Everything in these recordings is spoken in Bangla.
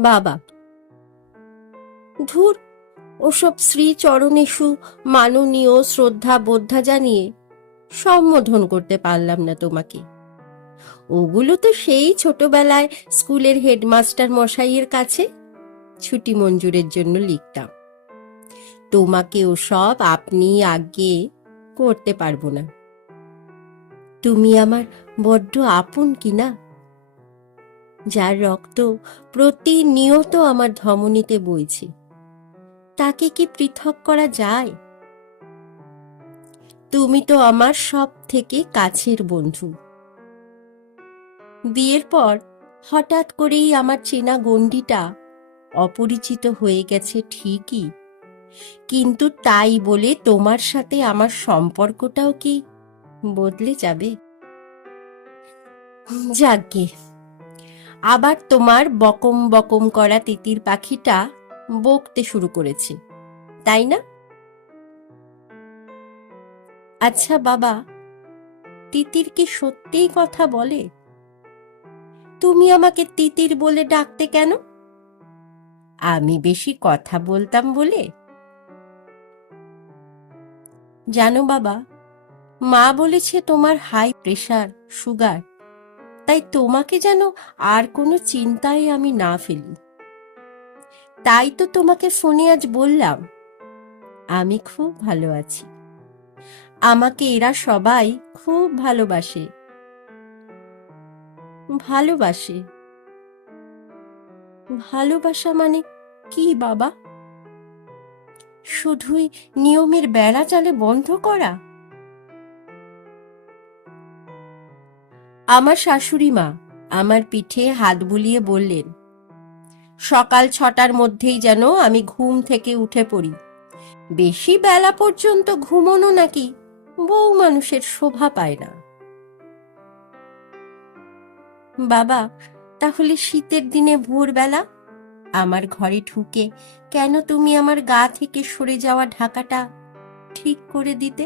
বাবা। ধুর, ওসব শ্রী চরণেশু মাননীয় শ্রদ্ধা বোদ্ধা জানিয়ে সম্বোধন করতে পারলাম না তোমাকে। ওগুলো তো সেই ছোটবেলায় স্কুলের হেডমাস্টার মশাইয়ের কাছে ছুটি মঞ্জুরের জন্য লিখতাম। তোমাকে ওসব আপনি আগে করতে পারব না। তুমি আমার বড্ড আপন কিনা? যার রক্ত প্রতিনিয়ত আমার ধমনীতে বইছে। তাকে কি পৃথক করা যায়? তুমি তো আমার সব থেকে কাছের বন্ধু। বিয়ের পর হঠাৎ করেই আমার চেনা গণ্ডিটা অপরিচিত হয়ে গেছে ঠিকই। কিন্তু তাই বলে তোমার সাথে আমার সম্পর্কটাও কি বদলে যাবে? যাকে আবার তোমার বকম বকম করা তিতির পাখিটা বকতে শুরু করেছে। তাই না? আচ্ছা বাবা, তিতির কি সত্যিই কথা বলে? তুমি আমাকে তিতির বলে ডাকতে কেন? আমি বেশি কথা বলতাম বলে। জানো বাবা, মা বলেছে তোমার হাই প্রেশার, সুগার। তাই তোমাকে যেন আর কোনো চিন্তায় আমি না ফেলি। তাই তো তোমাকে ফোনে আজ বললাম। আমি খুব ভালো আছি। আমাকে এরা সবাই খুব ভালোবাসে। ভালোবাসে। ভালোবাসা মানে কি, বাবা? শুধুই নিয়মের বেড়া চালে বন্ধ করা? আমার শাশুড়ি মা আমার পিঠে হাত বুলিয়ে বললেন, সকাল ছটার মধ্যেই যেন আমি ঘুম থেকে উঠে পড়ি। বেশি বেলা পর্যন্ত ঘুমোনো নাকি বউ মানুষের শোভা পায় না। বাবা, তাহলে শীতের দিনে ভোরবেলা আমার ঘরে ঢুকে কেন তুমি আমার গা থেকে সরে যাওয়া ঢাকাটা ঠিক করে দিতে?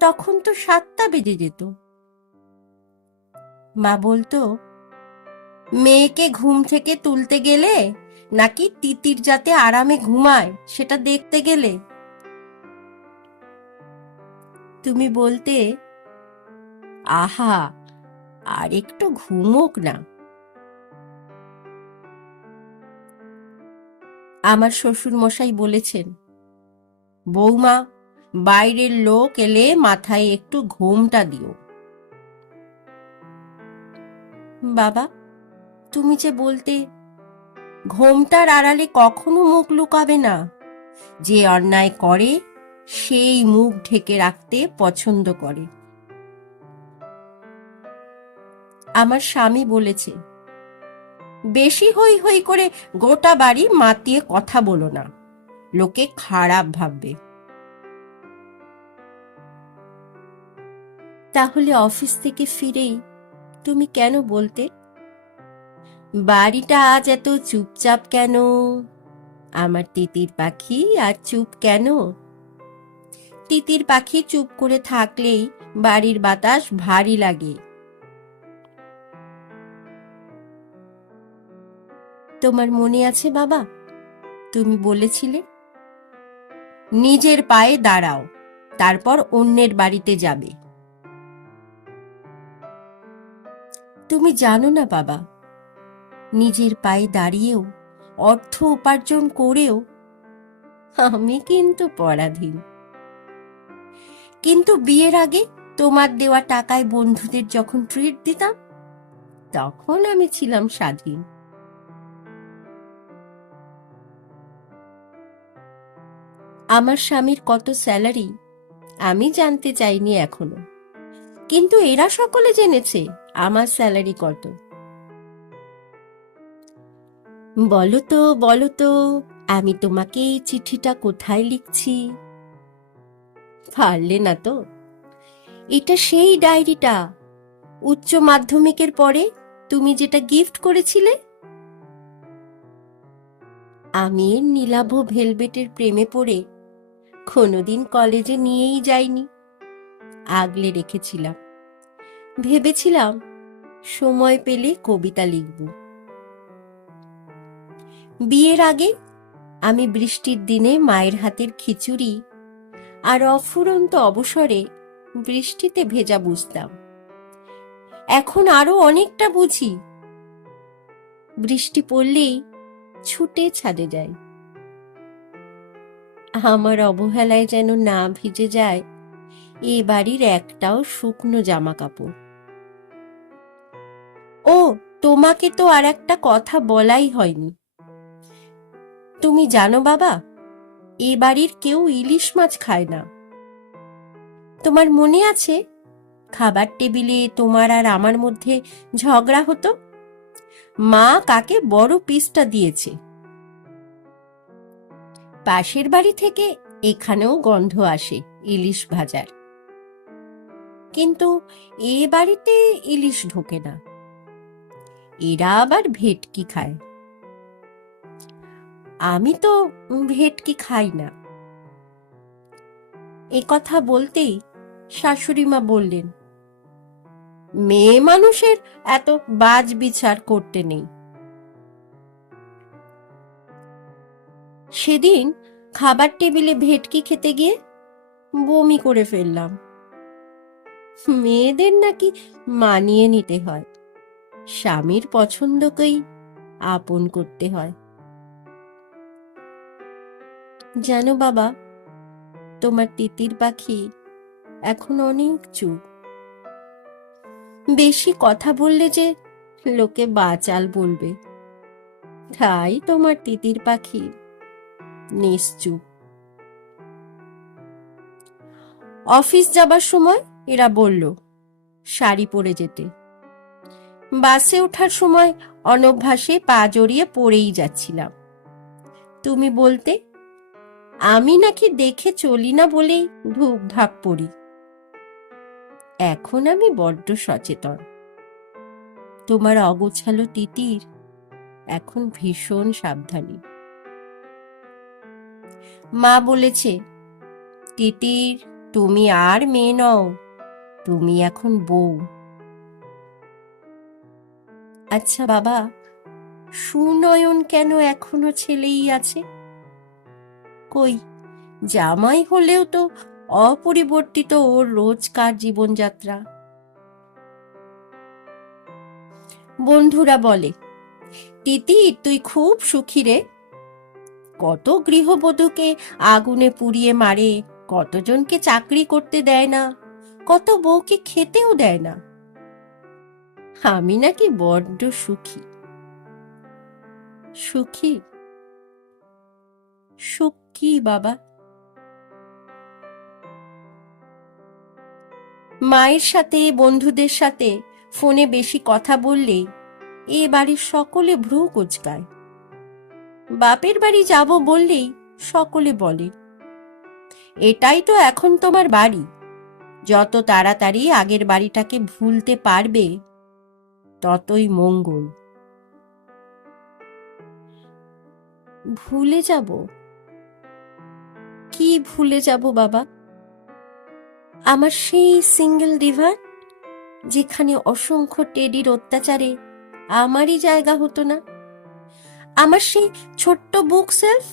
তখন তো সাতটা বেজে যেত। বলতো, মেয়েকে ঘুম থেকে তুলতে গেলে নাকি তিতির যাতে আরামে ঘুমায় সেটা দেখতে গেলে? তুমি বলতে, আহা, আর একটু ঘুমোক না। আমার শ্বশুর মশাই বলেছেন, বৌমা, বাইরের লোক এলে মাথায় একটু ঘুমটা দিও। বাবা? তুমি যে বলতে, ঘোমটার আড়ালে কখনো মুখ লুকাবে না। যে অন্যায় করে, সেই মুখ ঢেকে রাখতে পছন্দ করে। আমার স্বামী বলেছে, বেশি হই হই করে গোটা বাড়ি মাতিয়ে কথা বলো না। লোকে খারাপ ভাববে। তাহলে অফিস থেকে ফিরেই তুমি কেন বলতে? বাড়িটা আজ এত চুপচাপ কেন? আমার তিতির পাখি আর চুপ কেন? তিতির পাখি চুপ করে থাকলেই বাড়ির বাতাস ভারী লাগে। তোমার মনে আছে বাবা? তুমি বলেছিলে? নিজের পায়ে দাঁড়াও, তারপর অন্যের বাড়িতে যাবে। তুমি জানো না, বাবা। নিজের পায়ে দাঁড়িয়েও, অর্থ উপার্জন করেও আমি কিন্তু পরাধীন। কিন্তু বিয়ের আগে তোমার দেওয়া টাকায় বন্ধুদের যখন ট্রিট দিতাম, তখন আমি ছিলাম স্বাধীন। আমার স্বামীর কত স্যালারি আমি জানতে চাইনি এখনও। কিন্তু এরা সকলে জেনেছে আমার স্যালারি কত? বলো তো বলো তো আমি তোমাকে এই চিঠিটা কোথায় লিখছি? পারলে না তো। এটা সেই ডায়েরিটা। উচ্চ মাধ্যমিকের পরে তুমি যেটা গিফট করেছিলে? আমি নীলাভ ভেলভেটের প্রেমে পড়ে কোনোদিন কলেজে নিয়েই যাইনি। আগলে রেখেছিলাম। ভেবেছিলাম সময় পেলে কবিতা লিখব। বিয়ের আগে আমি বৃষ্টির দিনে মায়ের হাতের খিচুড়ি আর অফুরন্ত অবসরে বৃষ্টিতে ভেজা বুঝতাম। এখন আরও অনেকটা বুঝি। বৃষ্টি পড়লেই ছুটে ছাদে যায় আমার অবহেলায় যেন না ভিজে যায়, এ বাড়ির একটাও শুকনো জামা কাপড় ও, তোমাকে তো আর একটা কথা বলাই হয়নি। তুমি জানো বাবা, এ বাড়ির কেউ ইলিশ মাছ খায় না। তোমার মনে আছে? খাবার টেবিলে তোমার আর আমার মধ্যে ঝগড়া হতো? মা কাকে বড় পিসটা দিয়েছে? পাশের বাড়ি থেকে এখানেও গন্ধ আসে ইলিশ ভাজার। কিন্তু এ বাড়িতে ইলিশ ঢোকে না। এরা আবার ভেটকি খায়। আমি তো ভেটকি খাই না। এ কথা বলতেই শাশুড়ি মা বললেন, মেয়ে মানুষের এত বাজ বিচার করতে নেই। সেদিন খাবার টেবিলে ভেটকি খেতে গিয়ে বমি করে ফেললাম। মেয়েদের নাকি মানিয়ে নিতে হয়। স্বামীর পছন্দকেই আপন করতে হয়। জানো বাবা, তোমার তিতির পাখি এখন অনেক চুপ। বেশি কথা বললে যে লোকে বাচাল বলবে। তাই তোমার তিতির পাখি নিশ্চুপ। অফিস যাবার সময় এরা বলল, শাড়ি পরে যেতে। বাসে ওঠার সময় অনভ্যাসে পা জড়িয়ে পড়েই যাচ্ছিলাম। তুমি বলতে, আমি নাকি দেখে চলি না বলেই ধূপ ধাপ পড়ি। এখন আমি বড্ড সচেতন। তোমার অগোছালো তিতির এখন ভীষণ সাবধানী। মা বলেছে, তিতির, তুমি আর মেয়ে নও, তুমি এখন বউ। আচ্ছা বাবা, সুনয়ন কেন এখনও ছেলেই আছে? কই, জামাই হলেও তো অপরিবর্তিত ওর রোজকার জীবনযাত্রা। বন্ধুরা বলে, তিতি, তুই খুব সুখী রে। কত গৃহবধূকে আগুনে পুড়িয়ে মারে, কতজনকে চাকরি করতে দেয় না, কত বউকে খেতেও দেয় না। আমি নাকি বড্ড সুখী। সুখী? সুখ কি, বাবা? মায়ের সাথে, বন্ধুদের সাথে ফোনে বেশি কথা বললেই এ বাড়ির সকলে ভ্রু কোচকায়। বাপের বাড়ি যাব বললেই সকলে বলে, এটাই তো এখন তোমার বাড়ি। যত তাড়াতাড়ি আগের বাড়িটাকে ভুলতে পারবে ততই মঙ্গল। ভুলে যাব? কি ভুলে যাব বাবা? আমার সেই সিঙ্গেল রিভার, যেখানে অসংখ্য টেডির অত্যাচারে আমারই জায়গা হতো না? আমার সেই ছোট্ট বুক সেলফ,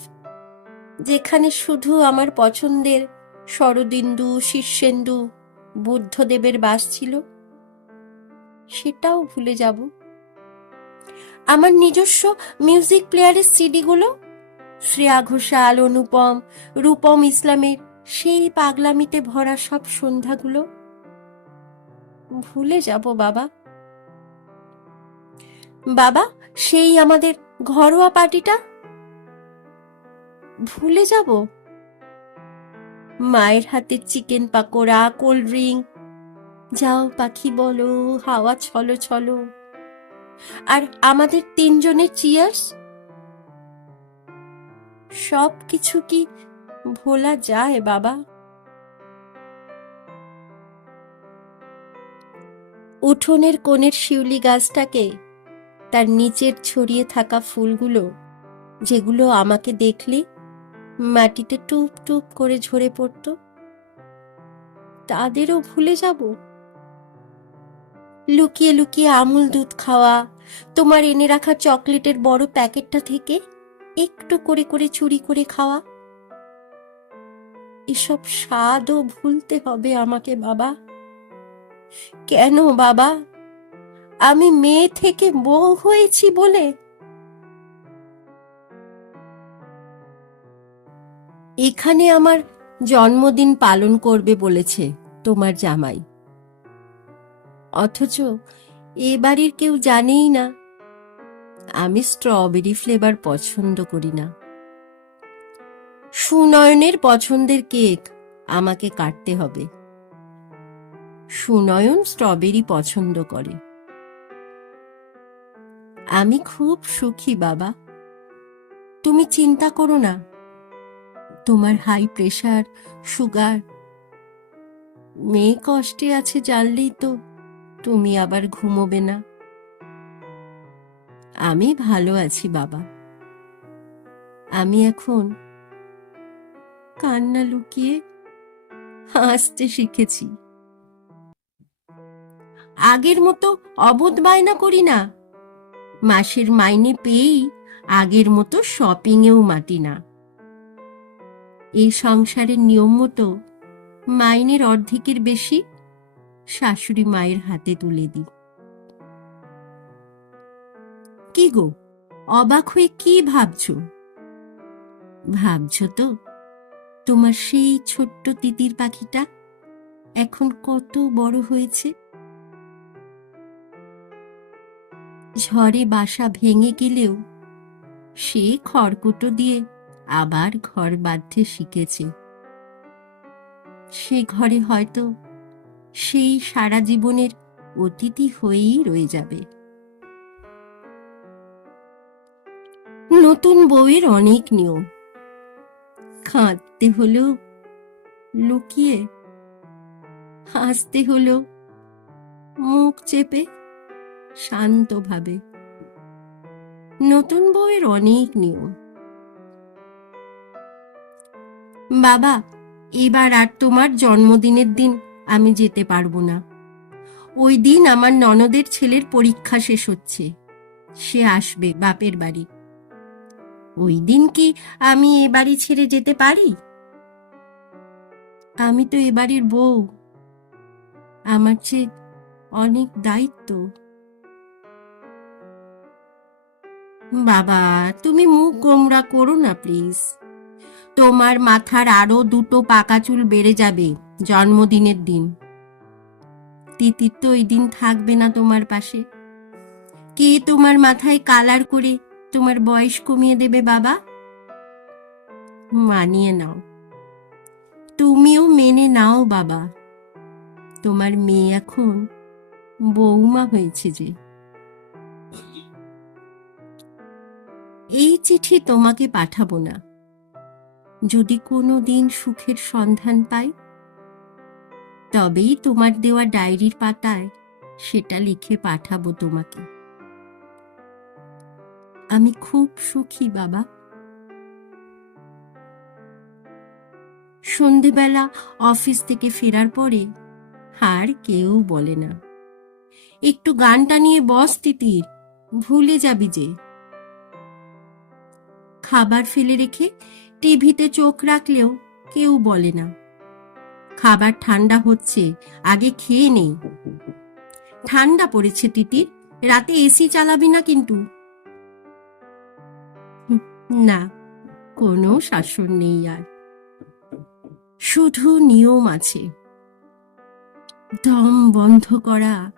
যেখানে শুধু আমার পছন্দের শরদিন্দু, শীর্ষেন্দু, বুদ্ধদেবের বাস ছিল? সেটাও ভুলে যাব। আমার নিজস্ব মিউজিক প্লেয়ারের সিডিগুলো শ্রেয়া ঘোষাল, অনুপম, রূপম ইসলামের সেই পাগলামিতে ভরা সব সন্ধ্যাগুলো? ভুলে যাব বাবা। বাবা, সেই আমাদের ঘরোয়া পার্টিটা? ভুলে যাব। মায়ের হাতে চিকেন পাকোড়া, কোল্ড ড্রিঙ্ক যাও পাখি বলো, হাওয়া ছলো ছলো। আর আমাদের তিনজনের চিয়ার্স সব কিছু কি ভোলা যায় বাবা? উঠোনের কোণের শিউলি গাছটাকে তার নিচের ছড়িয়ে থাকা ফুলগুলো, যেগুলো আমাকে দেখলে মাটিতে টুপ টুপ করে ঝরে পড়তো, তাদেরও ভুলে যাব? লুকিয়ে লুকিয়ে আমুল দুধ খাওয়া, তোমার এনে রাখা চকলেটের বড় প্যাকেটটা থেকে একটু করে করে চুরি করে খাওয়া। এসব স্বাদও ভুলতে হবে আমাকে, বাবা। কেন, বাবা? আমি মেয়ে থেকে বউ হয়েছি বলে। এখানে আমার জন্মদিন পালন করবে বলেছে তোমার জামাই। অথচ এ বাড়ির কেউ জানেই না। আমি স্ট্রবেরি ফ্লেভার পছন্দ করি না। সুনয়নের পছন্দের কেক আমাকে কাটতে হবে। সুনয়ন স্ট্রবেরি পছন্দ করে। আমি খুব সুখী, বাবা। তুমি চিন্তা করো না। তোমার হাই প্রেশার সুগার মেয়ে কষ্টে আছে জানলেই তো। তুমি আবার ঘুমোবে না। আমি ভালো আছি, বাবা। আমি এখন কান্না লুকিয়ে হাসতে শিখেছি। আগের মতো অবোধ বায়না করি না। মাসের মাইনে পেয়েই আগের মতো শপিংয়েও মাটি না। এই সংসারের নিয়ম মতো মাইনের অর্ধেকের বেশি শাশুড়ি মায়ের হাতে তুলে দিই কি গো, অবাক হয়ে কি ভাবছ? ভাবছ তো, তোমার সেই ছোট্ট তিতির পাখিটা এখন কত বড় হয়েছে? ঝড়ে বাসা ভেঙে গেলেও সে খড়কুটো দিয়ে আবার ঘর বাঁধতে শিখেছে। সে ঘরে হয়তো সেই সারা জীবনের অতিথি হয়েই রয়ে যাবে। নতুন বউয়ের অনেক নিয়ম। কাঁদতে হলেও, লুকিয়ে, হাসতে হলেও, মুখ চেপে, শান্তভাবে। নতুন বউয়ের অনেক নিয়ম। বাবা, এবার আর তোমার জন্মদিনের দিন আমি যেতে পারব না। ওই দিন আমার ননদের ছেলের পরীক্ষা শেষ হচ্ছে। সে আসবে বাপের বাড়ি। ওই দিন কি আমি এ বাড়ি ছেড়ে যেতে পারি? আমি তো এ বাড়ির বউ। আমার চেয়ে অনেক দায়িত্ব। বাবা, তুমি মুখ গোমরা করো না, প্লিজ। তোমার মাথার আরও দুটো পাকা চুল বেড়ে যাবে, জন্মদিনের দিন। তিতির তো ওই দিন থাকবে না তোমার পাশে। কে তোমার মাথায় কালার করে তোমার বয়স কমিয়ে দেবে বাবা? মানিয়ে নাও। তুমিও মেনে নাও বাবা। তোমার মেয়ে এখন বৌমা হয়েছে যে। এই চিঠি তোমাকে পাঠাবো না। যদি কোনো দিন সুখের সন্ধান পাই? তবেই তোমার দেওয়া ডায়েরির পাতায় সেটা লিখে পাঠাবো তোমাকে। আমি খুব সুখী, বাবা। সন্ধেবেলা অফিস থেকে ফেরার পরে আর কেউ বলে না। একটু গানটা নিয়ে বস, তিতির। ভুলে যাবি যে। খাবার ফেলে রেখে টিভিতে চোখ রাখলেও কেউ বলে না। খাবার ঠান্ডা হচ্ছে, আগে খেয়ে নেই। ঠান্ডা পড়েছে তিতির, রাতে এসি চালাবি না কিন্তু। না, কোনো শাসন নেই আর। শুধু নিয়ম আছে। দম বন্ধ করা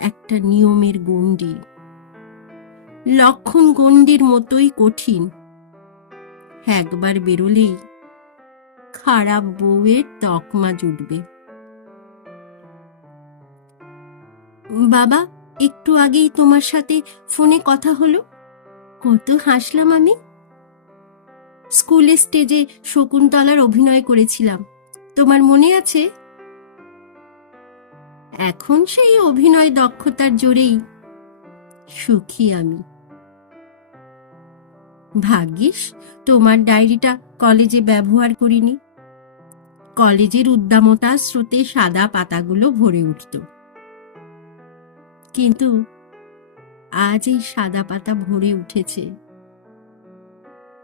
একটা নিয়মের গণ্ডি। লক্ষণ গণ্ডির মতোই কঠিন। একবার বেরোলেই খারাপ বউয়ের তকমা জুটবে। বাবা, একটু আগেই তোমার সাথে ফোনে কথা হলো। কত হাসলাম আমি। স্কুলের স্টেজে শকুন্তলার অভিনয় করেছিলাম। তোমার মনে আছে? এখন সেই অভিনয় দক্ষতার জোরেই সুখী আমি। ভাগ্যিস, তোমার ডায়েরিটা কলেজে ব্যবহার করিনি। কলেজের উদ্দামতা স্রোতে সাদা পাতাগুলো ভরে উঠত। কিন্তু আজ এই সাদা পাতা ভরে উঠেছে।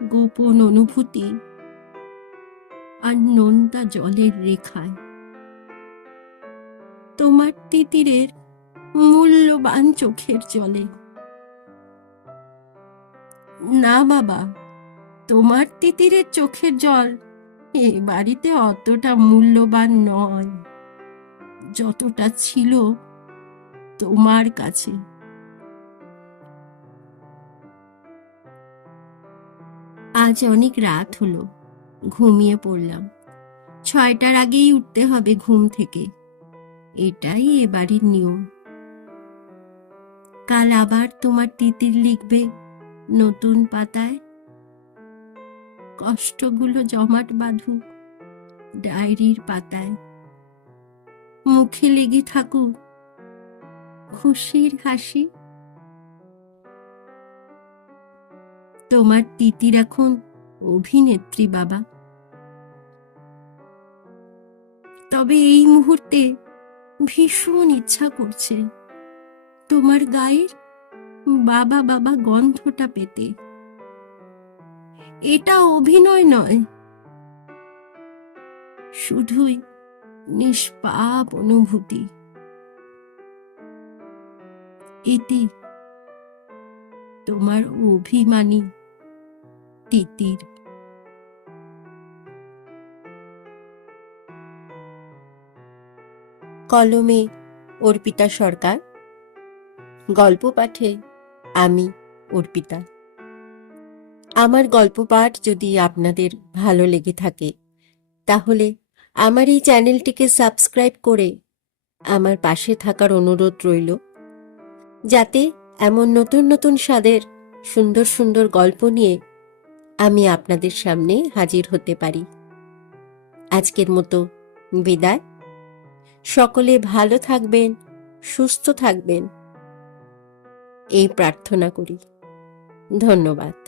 গোপন অনুভূতি আর নোনতা জলের রেখায়। তোমার তিতিরের মূল্যবান চোখের জলে। না, বাবা। তোমার তিতিরের চোখের জল এ বাড়িতে অতটা মূল্যবান নয়। যতটা ছিল তোমার কাছে। আজ অনেক রাত হলো, ঘুমিয়ে পড়লাম। ছয়টার আগেই উঠতে হবে ঘুম থেকে। এটাই এ বাড়ির নিয়ম। কাল আবার তোমার তিতির লিখবে নতুন পাতায় কষ্টগুলো জমাট বাঁধু ডায়েরির পাতায়। মুখে লেগে থাকুক খুশির হাসি। তোমার তিতির এখন অভিনেত্রী বাবা। তবে এই মুহূর্তে ভীষণ ইচ্ছা করছে তোমার গায়ের বাবা বাবা গন্ধটা পেতে। এটা অভিনয় নয়। শুধুই নিষ্পাপ অনুভূতি। এতে তোমার অভিমানী তিতির। কলমে অর্পিতা সরকার, গল্প পাঠে আমি, অর্পিতা। আমার গল্প পাঠ যদি আপনাদের ভালো লেগে থাকে, তাহলে আমার এই চ্যানেলটিকে সাবস্ক্রাইব করে আমার পাশে থাকার অনুরোধ রইল। যাতে এমন নতুন নতুন স্বাদের সুন্দর সুন্দর গল্প নিয়ে আমি আপনাদের সামনে হাজির হতে পারি। আজকের মতো বিদায়। সকলে ভালো থাকবেন, সুস্থ থাকবেন। এই প্রার্থনা করি। ধন্যবাদ।